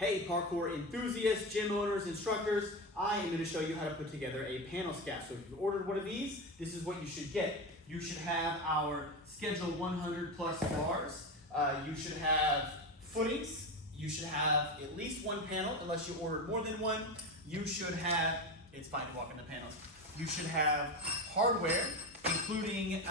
Hey parkour enthusiasts, gym owners, instructors, I am going to show you how to put together a panel scaff. So if you've ordered one of these, this is what you should get. You should have our Schedule 100 plus bars. You should have footings. You should have at least one panel, unless you ordered more than one. You should have, it's fine to walk into panels. You should have hardware, including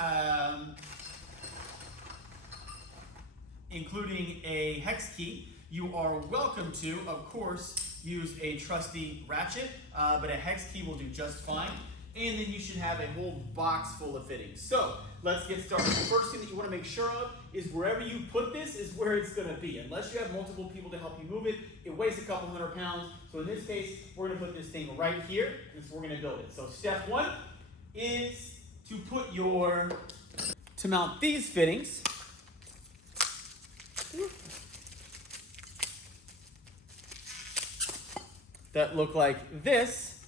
a hex key. You are welcome to, of course, use a trusty ratchet, but a hex key will do just fine. And then you should have a whole box full of fittings. So let's get started. The first thing that you want to make sure of is wherever you put this is where it's going to be. Unless you have multiple people to help you move it, it weighs a couple hundred pounds. So in this case, we're going to put this thing right here, and so we're going to build it. So step one is to mount these fittings. That look like this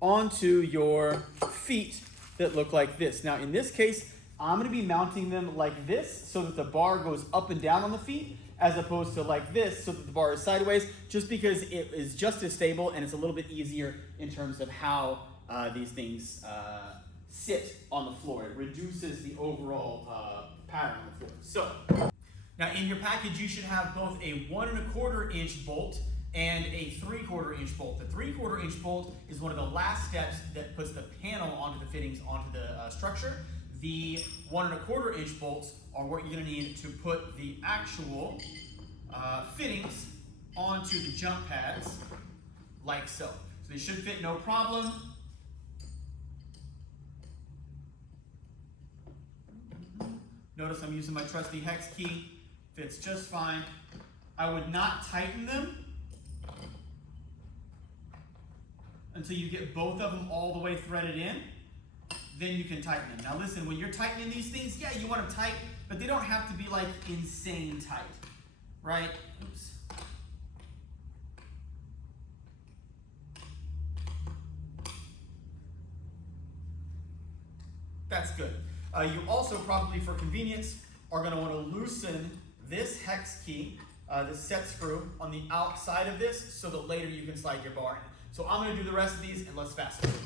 onto your feet that look like this. Now in this case, I'm going to be mounting them like this so that the bar goes up and down on the feet, as opposed to like this so that the bar is sideways, just because it is just as stable and it's a little bit easier in terms of how these things sit on the floor. It reduces the overall pattern on the floor. So now in your package, you should have both a 1 1/4 inch bolt and a 3/4 inch bolt. The 3/4 inch bolt is one of the last steps that puts the panel onto the fittings onto the structure. The 1 1/4 inch bolts are what you're going to need to put the actual fittings onto the jump pads, like so. So they should fit no problem. Notice I'm using my trusty hex key. Fits just fine. I would not tighten them until you get both of them all the way threaded in. Then you can tighten them. Now listen, when you're tightening these things, yeah, you want them tight, but they don't have to be like insane tight, right? Oops. That's good. You also probably, for convenience, are going to want to loosen this hex key, this set screw, on the outside of this so that later you can slide your bar in. So I'm going to do the rest of these, and let's fast forward.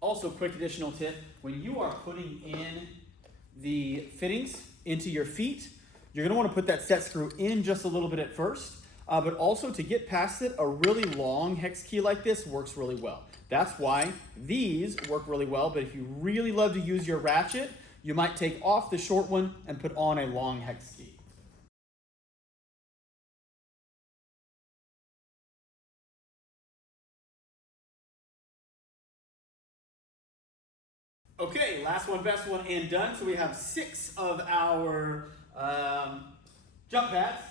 Also, quick additional tip, when you are putting in the fittings into your feet, you're going to want to put that set screw in just a little bit at first, but also to get past it, a really long hex key like this works really well. That's why these work really well, but if you really love to use your ratchet, you might take off the short one and put on a long hex key. Okay, last one, best one, and done. So we have 6 of our jump pads,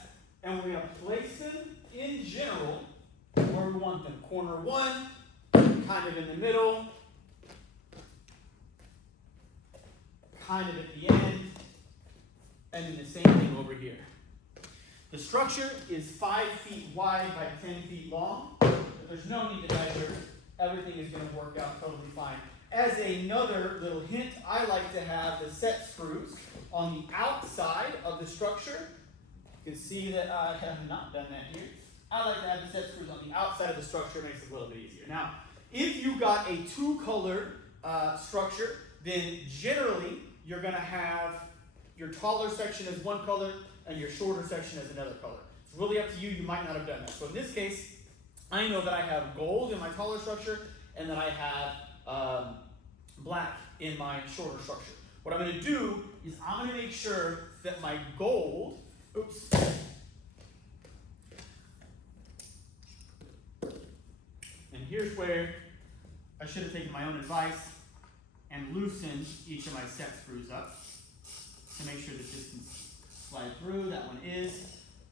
and we're going to place them in general where we want them. Corner 1, kind of in the middle, kind of at the end, and then the same thing over here. The structure is 5 feet wide by 10 feet long, but there's no need to measure. Everything is going to work out totally fine. As another little hint, I like to have the set screws on the outside of the structure. You can see that I have not done that here. I like to have the set screws on the outside of the structure. It makes it a little bit easier. Now, if you got a 2-color structure, then generally you're going to have your taller section as one color and your shorter section as another color. It's really up to you. You might not have done that. So in this case, I know that I have gold in my taller structure and that I have black in my shorter structure. What I'm going to do is I'm going to make sure that my gold, oops, and here's where I should have taken my own advice and loosened each of my set screws up to make sure that this can slide through. That one is.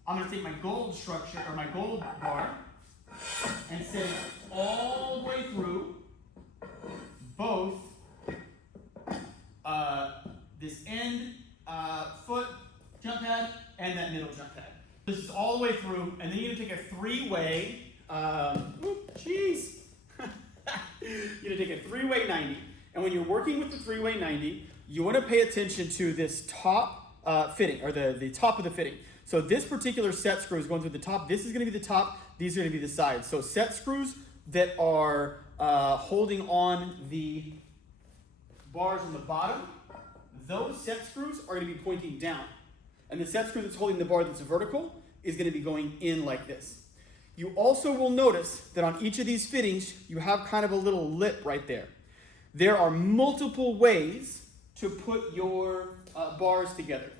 I'm going to take my gold structure, or my gold bar, and set it all the way through both this end foot jump pad and that middle jump pad. This is all the way through, and then you're going to take a 3-way, You're gonna take a three-way 90, and when you're working with the three-way 90, you wanna pay attention to this top fitting, or the top of the fitting. So this particular set screw is going through the top. This is gonna be the top, these are gonna be the sides. So set screws that are holding on the bars on the bottom, those set screws are gonna be pointing down. And the set screw that's holding the bar that's vertical is gonna be going in like this. You also will notice that on each of these fittings, you have kind of a little lip right there. There are multiple ways to put your bars together.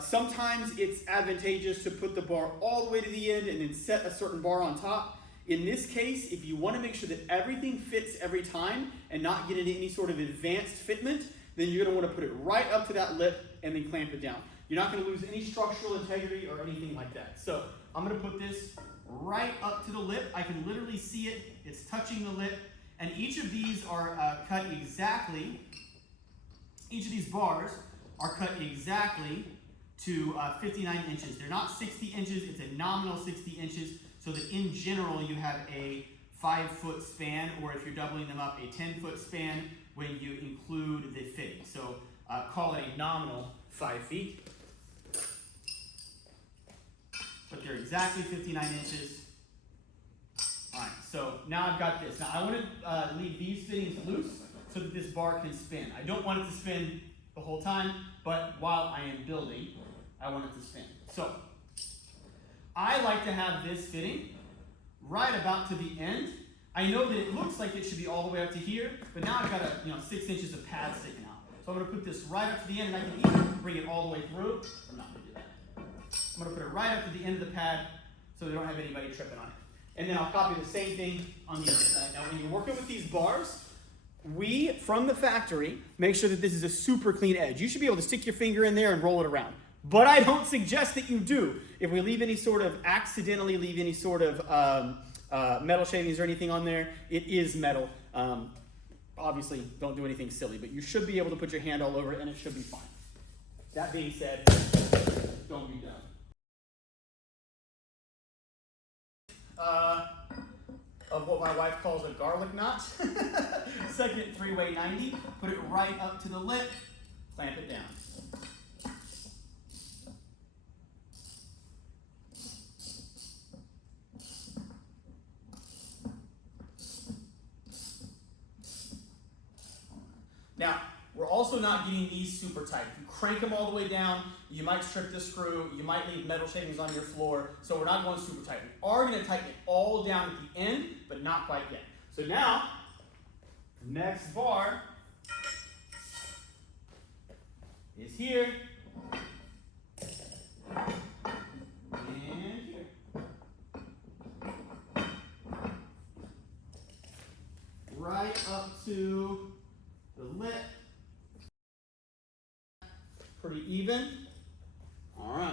Sometimes it's advantageous to put the bar all the way to the end and then set a certain bar on top. In this case, if you want to make sure that everything fits every time and not get into any sort of advanced fitment, then you're going to want to put it right up to that lip and then clamp it down. You're not going to lose any structural integrity or anything like that. So I'm going to put this right up to the lip. I can literally see it. It's touching the lip. And each of these are cut exactly, each of these bars are cut exactly to 59 inches. They're not 60 inches, it's a nominal 60 inches, so that in general you have a 5-foot span, or if you're doubling them up, a 10-foot span when you include the fitting. So call it a nominal 5 feet. But they're exactly 59 inches. All right, so now I've got this. Now I want to leave these fittings loose so that this bar can spin. I don't want it to spin the whole time, but while I am building, I want it to spin. So I like to have this fitting right about to the end. I know that it looks like it should be all the way up to here, but now I've got 6 inches of pad sticking out. So I'm going to put this right up to the end, and I can even bring it all the way through. I'm not going to do that. I'm going to put it right up to the end of the pad so we don't have anybody tripping on it. And then I'll copy the same thing on the other side. Now when you're working with these bars, we, from the factory, make sure that this is a super clean edge. You should be able to stick your finger in there and roll it around. But I don't suggest that you do. If we leave any sort of, accidentally leave any sort of metal shavings or anything on there, it is metal. Obviously, don't do anything silly, but you should be able to put your hand all over it and it should be fine. That being said, don't be dumb. Of what my wife calls a garlic knot. Second three-way 90, put it right up to the lip, clamp it down. Now, we're also not getting these super tight. If you crank them all the way down, you might strip the screw, you might leave metal shavings on your floor, so we're not going super tight. We are going to tighten it all down at the end, but not quite yet. So now, next bar is here, and here. Right up to the lip. Pretty even. All right,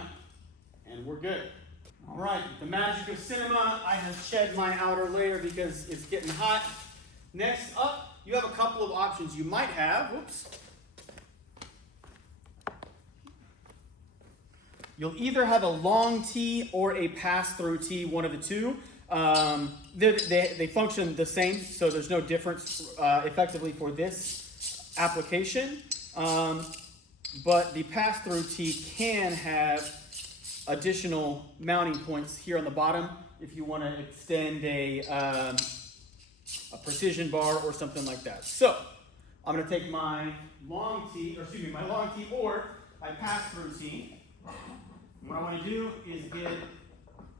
and we're good. All right, the magic of cinema. I have shed my outer layer because it's getting hot. Next up, you have a couple of options. You might have, whoops. You'll either have a long T or a pass-through T, one of the two. They function the same, so there's no difference effectively for this application. But the pass-through T can have additional mounting points here on the bottom if you want to extend a precision bar or something like that. So I'm going to take my long T or my pass-through T. What I want to do is get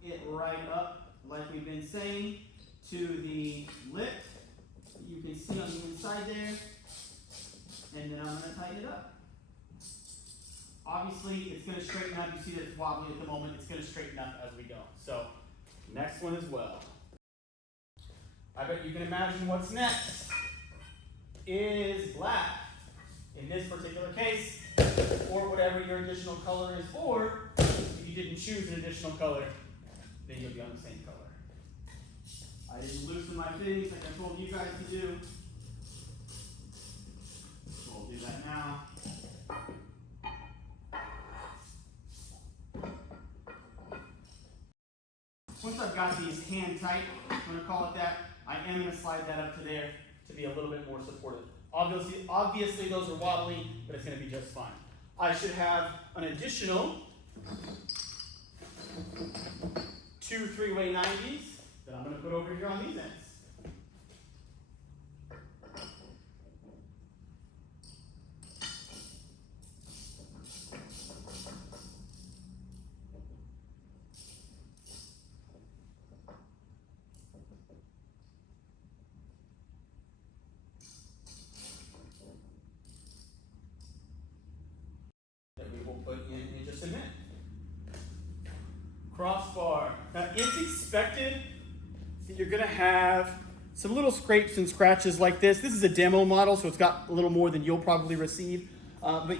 it right up, like we've been saying, to the lip. You can see on the inside there, and then I'm going to tighten it up. Obviously, it's going to straighten up. You see that it's wobbly at the moment. It's going to straighten up as we go. So, next one as well. I bet you can imagine what's next is black. In this particular case, or whatever your additional color is, or if you didn't choose an additional color, then you'll be on the same color. I didn't loosen my fittings like I told you guys to do. So I'll do that now. Once I've got these hand tight, I'm going to call it that, I am going to slide that up to there to be a little bit more supportive. Obviously those are wobbly, but it's going to be just fine. I should have an additional 2 3-way 90s that I'm going to put over here on these ends. That we will put in just a minute. Crossbar. Now it's expected that you're going to have some little scrapes and scratches like this. This is a demo model, so it's got a little more than you'll probably receive. But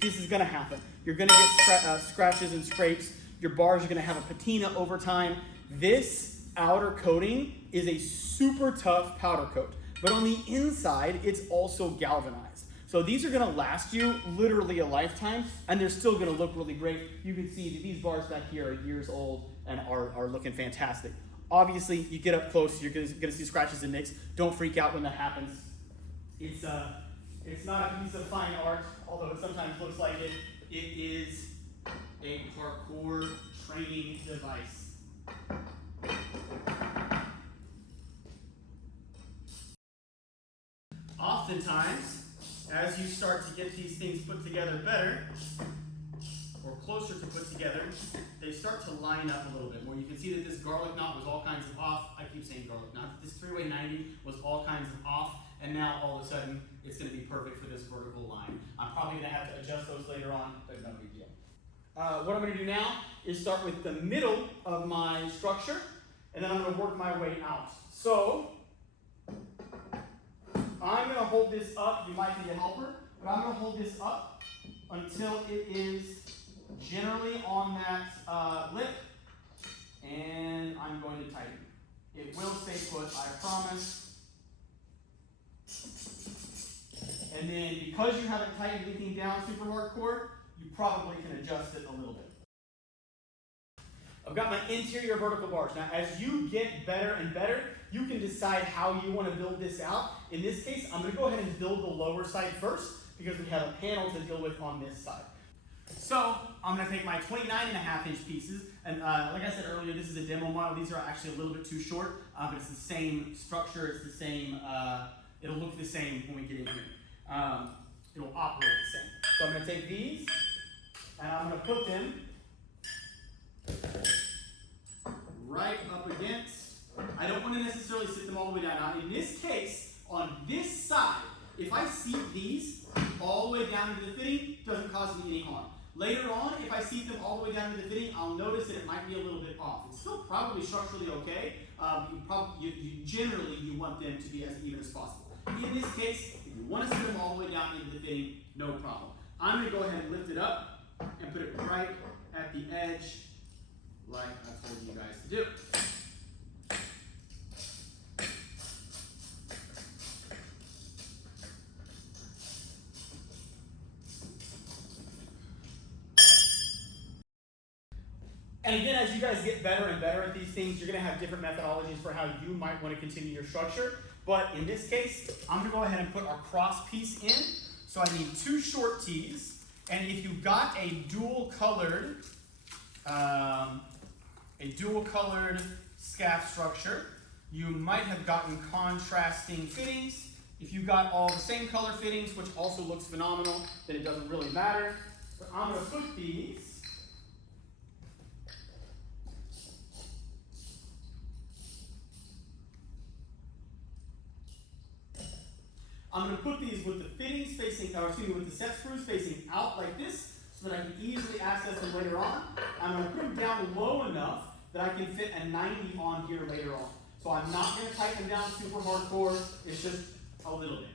this is going to happen. You're going to get scratches and scrapes. Your bars are going to have a patina over time. This outer coating is a super tough powder coat. But on the inside, it's also galvanized. So these are gonna last you literally a lifetime, and they're still gonna look really great. You can see that these bars back here are years old and are looking fantastic. Obviously, you get up close, you're gonna see scratches and nicks. Don't freak out when that happens. It's not a piece of fine art, although it sometimes looks like it. It is a parkour training device. Oftentimes, as you start to get these things put together better, or closer to put together, they start to line up a little bit more. You can see that this garlic knot was all kinds of off. I keep saying garlic knot. This 3-way 90 was all kinds of off, and now all of a sudden, it's going to be perfect for this vertical line. I'm probably going to have to adjust those later on, but no big deal. What I'm going to do now is start with the middle of my structure, and then I'm going to work my way out. So, I'm going to hold this up. You might need a helper, but I'm going to hold this up until it is generally on that lip, and I'm going to tighten. It will stay put, I promise. And then because you haven't tightened anything down super hardcore, you probably can adjust it a little bit. I've got my interior vertical bars. Now, as you get better and better, you can decide how you want to build this out. In this case, I'm going to go ahead and build the lower side first because we have a panel to deal with on this side. So, I'm going to take my 29.5-inch pieces, and like I said earlier, this is a demo model. These are actually a little bit too short, but it's the same structure, it's the same, it'll look the same when we get in here. It'll operate the same. So I'm going to take these, and I'm going to put them right up against. I don't want to necessarily sit them all the way down. Now, in this case, on this side, if I seat these all the way down into the fitting, it doesn't cause me any harm. Later on, if I seat them all the way down into the fitting, I'll notice that it might be a little bit off. It's still probably structurally okay. Generally, you want them to be as even as possible. In this case, if you want to sit them all the way down into the fitting, no problem. I'm going to go ahead and lift it up and put it right at the edge, like I told you guys to do. And again, as you guys get better and better at these things, you're going to have different methodologies for how you might want to continue your structure. But in this case, I'm going to go ahead and put our cross piece in. So I need 2 short tees. And if you've got a dual colored scaff structure, you might have gotten contrasting fittings. If you got all the same color fittings, which also looks phenomenal, then it doesn't really matter. But I'm going to put these with the fittings facing, with the set screws facing out like this, so that I can easily access them later on. I'm going to put them down low enough that I can fit a 90 on here later on. So I'm not going to tighten them down super hardcore, it's just a little bit.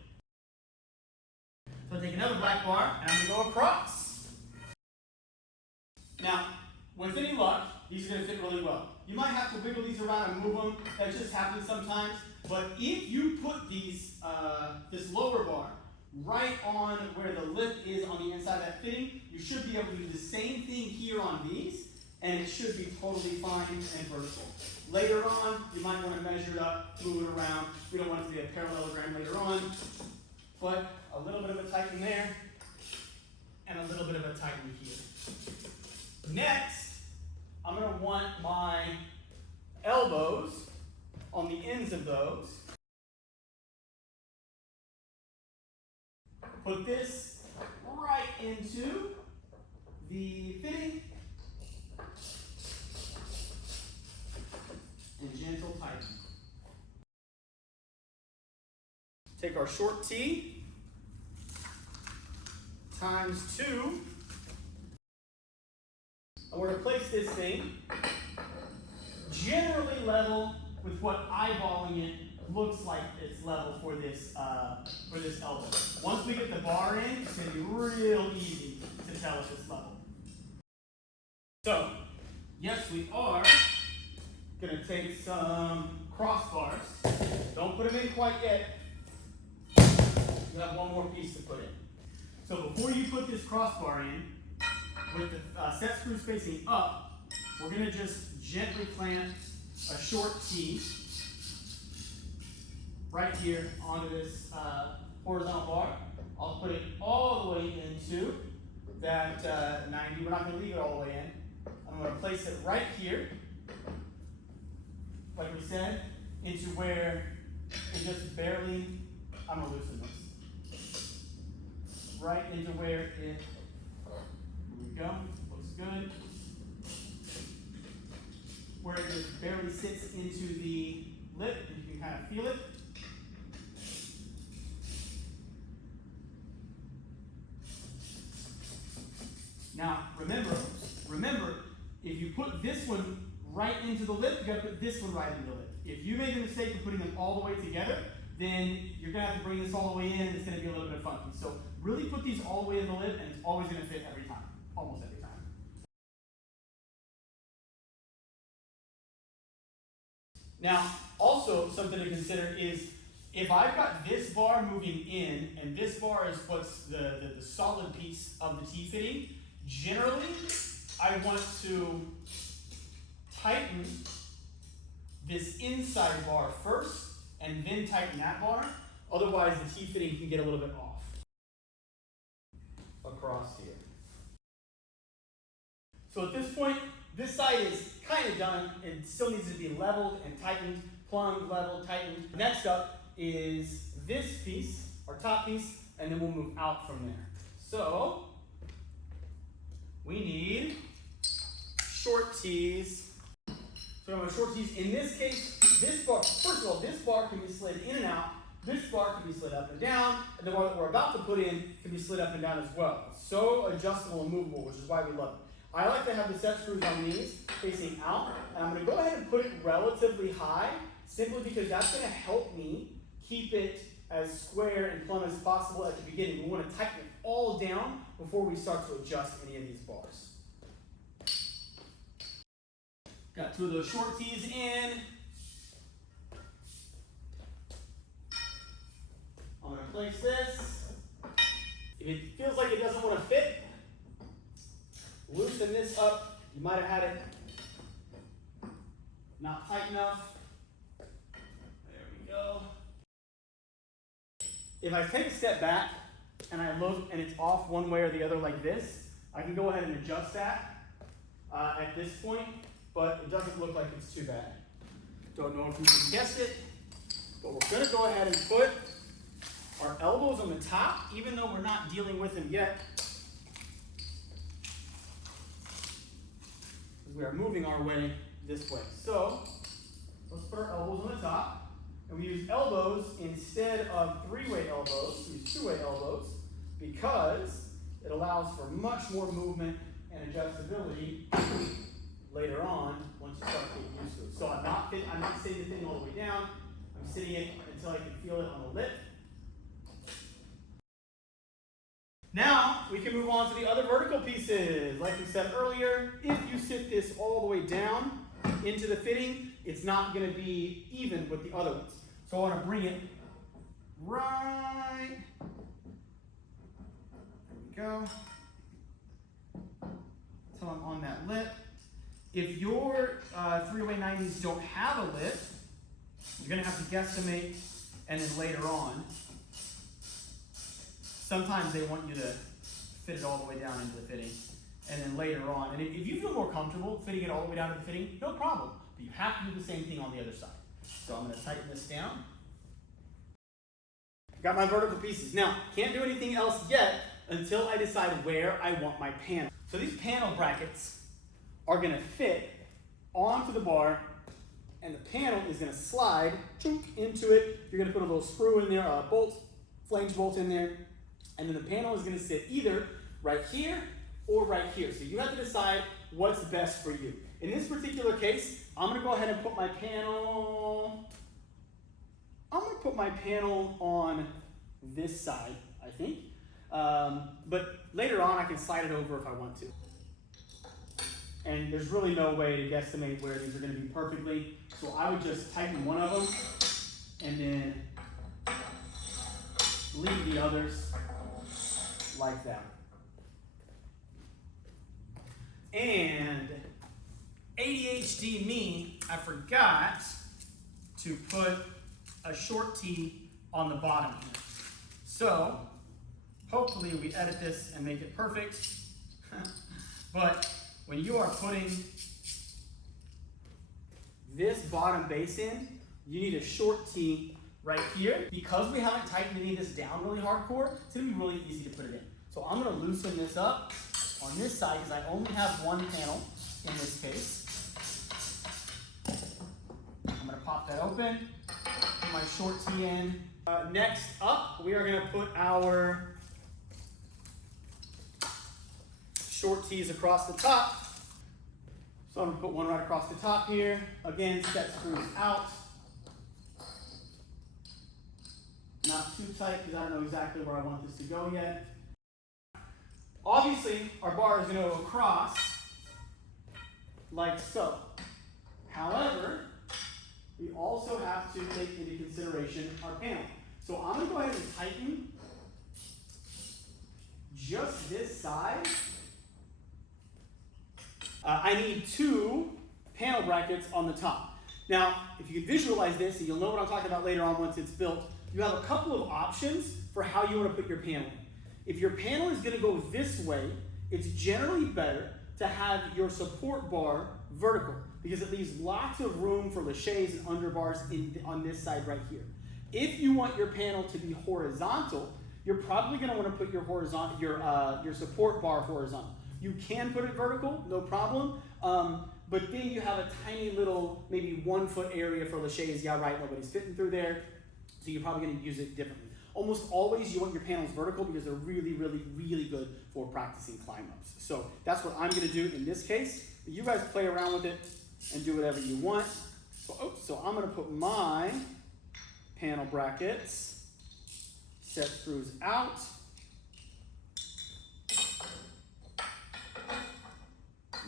So I take another black bar and I'm going to go across. Now, with any luck, these are going to fit really well. You might have to wiggle these around and move them, that just happens sometimes. But if you put these, this lower bar right on where the lip is on the inside of that fitting, you should be able to do the same thing here on these, and it should be totally fine and vertical. Later on, you might want to measure it up, move it around. We don't want it to be a parallelogram later on, but a little bit of a tighten there, and a little bit of a tighten here. Next, I'm going to want my elbows on the ends of those. Put this right into the fitting and gentle tighten. Take our short T times 2. And we're going to place this thing generally level with what eyeballing it looks like it's level for this elbow. Once we get the bar in, it's going to be real easy to tell if it's level. So, yes, we are going to take some crossbars. Don't put them in quite yet. You have one more piece to put in. So before you put this crossbar in, with the set screws facing up, we're going to just gently clamp a short T right here onto this horizontal bar. I'll put it all the way into that 90. We're not going to leave it all the way in. I'm going to place it right here, like we said, into where it just barely, I'm going to loosen this. Right into where it, here we go, looks good. Where it just barely sits into the lip, and you can kind of feel it. Now, remember, if you put this one right into the lip, you gotta put this one right into the lip. If you made a mistake of putting them all the way together, then you're gonna have to bring this all the way in, and it's gonna be a little bit funky. So really put these all the way in the lip, and it's always gonna fit every time, almost every time. Now, also something to consider is if I've got this bar moving in, and this bar is what's the solid piece of the T-fitting, generally, I want to tighten this inside bar first, and then tighten that bar. Otherwise, the T-fitting can get a little bit off across here. So at this point, this side is kind of done. It still needs to be leveled and tightened, plumbed, leveled, tightened. Next up is this piece, our top piece, and then we'll move out from there. So we need short T's. So I'm going to short T's. In this case, this bar, first of all, this bar can be slid in and out. This bar can be slid up and down, and the one that we're about to put in can be slid up and down as well. It's so adjustable and movable, which is why we love it. I like to have the set screws on these facing out, and I'm going to go ahead and put it relatively high, simply because that's going to help me keep it as square and plumb as possible at the beginning. We want to tighten it all down before we start to adjust any of these bars. Got two of those short T's in. I'm going to place this. If it feels like it doesn't want to fit, loosen this up. You might have had it not tight enough. There we go. If I take a step back and I look and it's off one way or the other like this, I can go ahead and adjust that at this point, but it doesn't look like it's too bad. Don't know if you can guess it, but we're going to go ahead and put our elbows on the top, even though we're not dealing with them yet. We are moving our way this way. So let's put our elbows on the top, and we use elbows instead of three-way elbows. We use two-way elbows because it allows for much more movement and adjustability later on once you start getting used to it. So I'm not sitting the thing all the way down. I'm sitting it until I can feel it on the lip. Now, we can move on to the other vertical pieces. Like we said earlier, if you sit this all the way down into the fitting, it's not going to be even with the other ones. So I want to bring it right, there we go, until I'm on that lip. If your three-way 90s don't have a lip, you're going to have to guesstimate, and then later on, sometimes they want you to fit it all the way down into the fitting, and then later on, and if you feel more comfortable fitting it all the way down to the fitting, no problem, but you have to do the same thing on the other side. So I'm going to tighten this down. Got my vertical pieces. Now, can't do anything else yet until I decide where I want my panel. So these panel brackets are going to fit onto the bar, and the panel is going to slide into it. You're going to put a little screw in there, a bolt, flange bolt in there, and then the panel is going to sit either right here or right here. So you have to decide what's best for you. In this particular case, I'm going to go ahead and put my panel, on this side, I think. But later on, I can slide it over if I want to. And there's really no way to guesstimate where these are going to be perfectly. So I would just tighten one of them and then leave the others like that. And ADHD me, I forgot to put a short T on the bottom here. So hopefully we edit this and make it perfect. But when you are putting this bottom base in, you need a short T right here. Because we haven't tightened any of this down really hardcore, it's going to be really easy to put it in. So I'm going to loosen this up on this side because I only have one panel in this case. I'm going to pop that open, put my short T in. Next up, we are going to put our short T's across the top. So I'm going to put one right across the top here. Again, set screws out. Not too tight because I don't know exactly where I want this to go yet. Obviously, our bar is going to go across like so. However, we also have to take into consideration our panel. So I'm going to go ahead and tighten just this side. I need 2 panel brackets on the top. Now, if you can visualize this, and you'll know what I'm talking about later on once it's built, you have a couple of options for how you want to put your panel in. If your panel is going to go this way, it's generally better to have your support bar vertical because it leaves lots of room for laches and underbars on this side right here. If you want your panel to be horizontal, you're probably going to want to put your support bar horizontal. You can put it vertical, no problem, but then you have a tiny little, maybe 1 foot area for laches. Yeah, right, nobody's fitting through there, so you're probably going to use it differently. Almost always you want your panels vertical because they're really, really, really good for practicing climb-ups. So that's what I'm going to do in this case. You guys play around with it and do whatever you want. So I'm going to put my panel brackets, set screws out,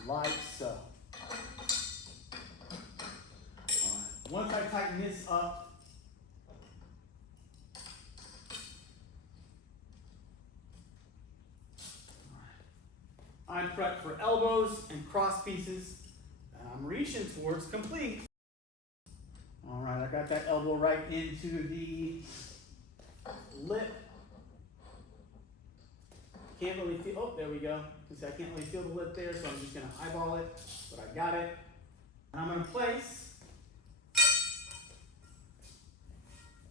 like so. All right. Once I tighten this up, I'm prepped for elbows and cross pieces, and I'm reaching towards complete. All right, I got that elbow right into the lip. Can't really feel, oh, there we go. I can't really feel the lip there, so I'm just going to eyeball it, but I got it. And I'm going to place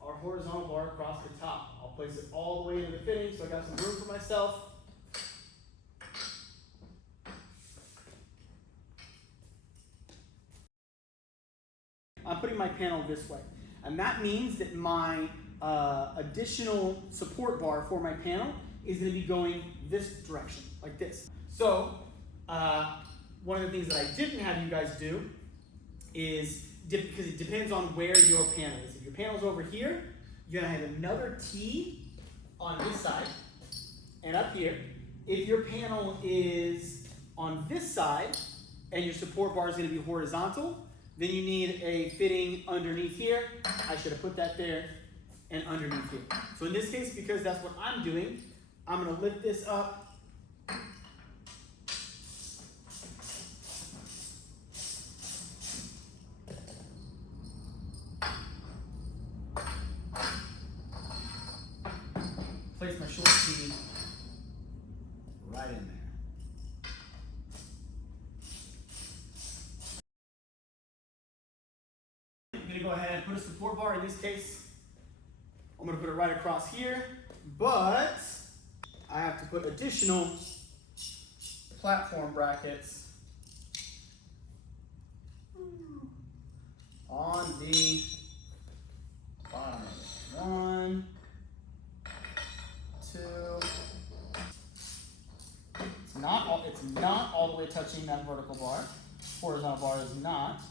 our horizontal bar across the top. I'll place it all the way into the fitting, so I got some room for myself. I'm putting my panel this way, and that means that my additional support bar for my panel is going to be going this direction, like this. So, one of the things that I didn't have you guys do is, because it depends on where your panel is. If your panel's over here, you're going to have another T on this side and up here. If your panel is on this side and your support bar is going to be horizontal, then you need a fitting underneath here. I should have put that there and underneath here. So in this case, because that's what I'm doing, I'm going to lift this up place my short key right in there. I'm going to go ahead and put a support bar. In this case, I'm going to put it right across here, but I have to put additional platform brackets on the bottom of it. 1, 2. It's not all the way touching that vertical bar. Horizontal bar is not.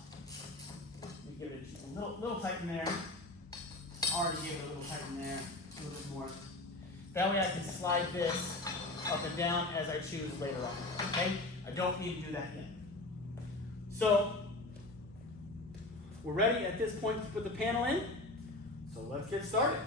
You give it just a little tight in there. Already gave it a little tight in there. A little bit more. That way I can slide this up and down as I choose later on. Okay? I don't need to do that yet. So we're ready at this point to put the panel in. So let's get started.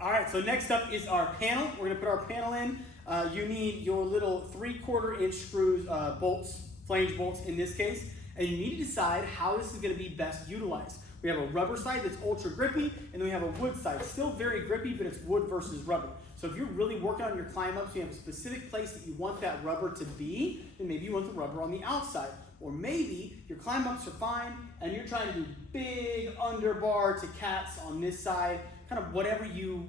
All right, so next up is our panel. We're gonna put our panel in. You need your little 3/4 inch screws, bolts, flange bolts in this case, and you need to decide how this is gonna be best utilized. We have a rubber side that's ultra grippy, and then we have a wood side. Still very grippy, but it's wood versus rubber. So if you're really working on your climb ups, you have a specific place that you want that rubber to be, then maybe you want the rubber on the outside. Or maybe your climb ups are fine, and you're trying to do big underbar to cats on this side, kind of whatever you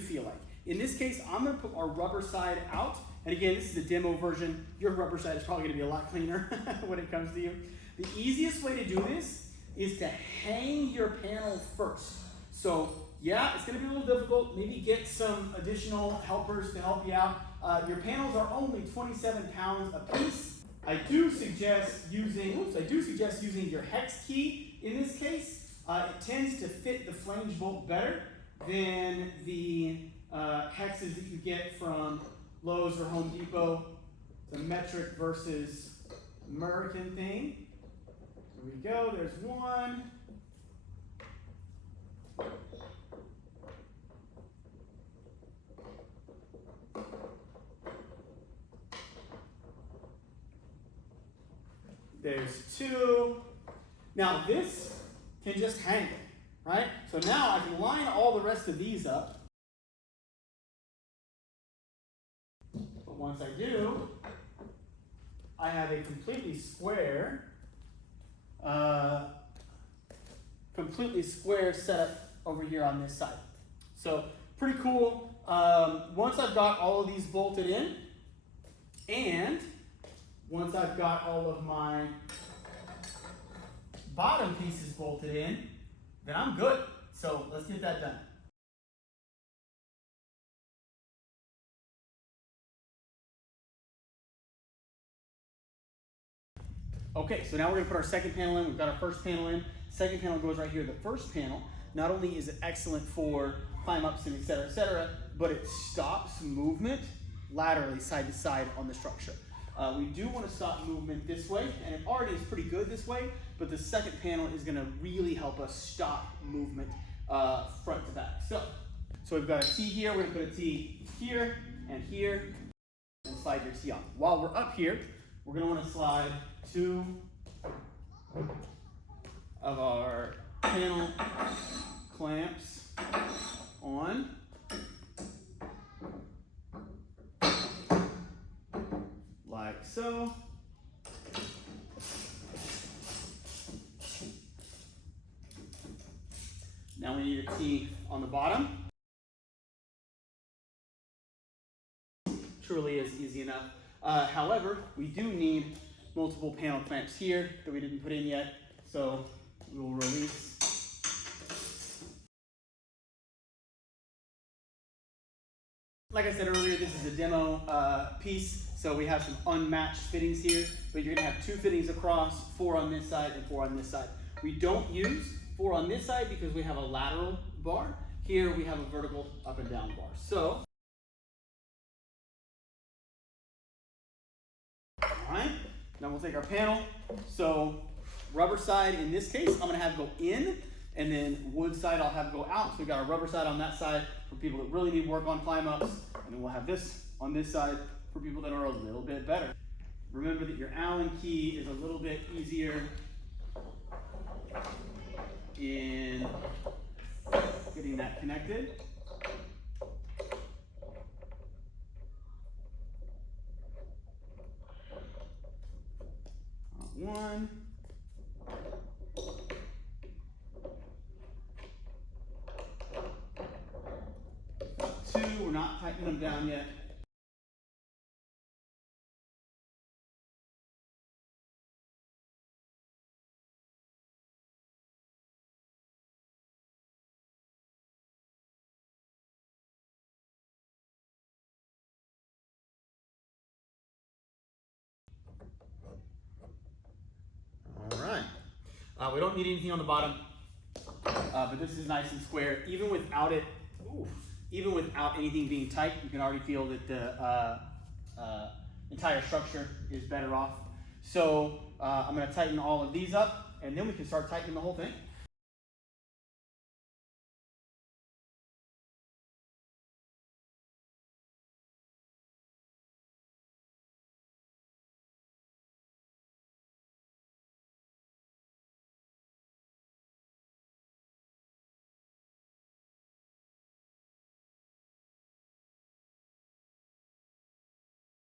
feel like. In this case, I'm gonna put our rubber side out. And again, this is a demo version. Your rubber side is probably gonna be a lot cleaner when it comes to you. The easiest way to do this is to hang your panel first. So yeah, it's gonna be a little difficult. Maybe get some additional helpers to help you out. Your panels are only 27 pounds a piece. I do suggest using your hex key in this case. It tends to fit the flange bolt better than the hexes that you get from Lowe's or Home Depot. It's a metric versus American thing. Here we go, there's one. There's 2. Now this can just hang, right? So now I can line all the rest of these up. But once I do, I have a completely square setup over here on this side. So pretty cool. Once I've got all of these bolted in, and once I've got all of my bottom pieces bolted in, then I'm good. So let's get that done. Okay, so now we're gonna put our second panel in. We've got our first panel in. Second panel goes right here. The first panel, not only is it excellent for climb ups and et cetera, but it stops movement laterally side to side on the structure. We do want to stop movement this way, and it already is pretty good this way, but the second panel is going to really help us stop movement front to back. So we've got a T here, we're going to put a T here, and slide your T on. While we're up here, we're going to want to slide 2 of our panel clamps on. Like so. Now we need a T on the bottom. Truly is easy enough. However, we do need multiple panel clamps here that we didn't put in yet, so we will release. Like I said earlier, this is a demo piece, so we have some unmatched fittings here, but you're gonna have 2 fittings across, 4 on this side and 4 on this side. We don't use 4 on this side because we have a lateral bar. Here we have a vertical up and down bar. So, all right, now we'll take our panel. So rubber side in this case, I'm gonna have go in, and then wood side I'll have go out. So we got our rubber side on that side for people that really need work on climb ups, and then we'll have this on this side for people that are a little bit better. Remember that your Allen key is a little bit easier in getting that connected. One. Two, we're not tightening them down yet. All right. We don't need anything on the bottom, but this is nice and square. Even without it, even without anything being tight, you can already feel that the entire structure is better off. So I'm going to tighten all of these up, and then we can start tightening the whole thing.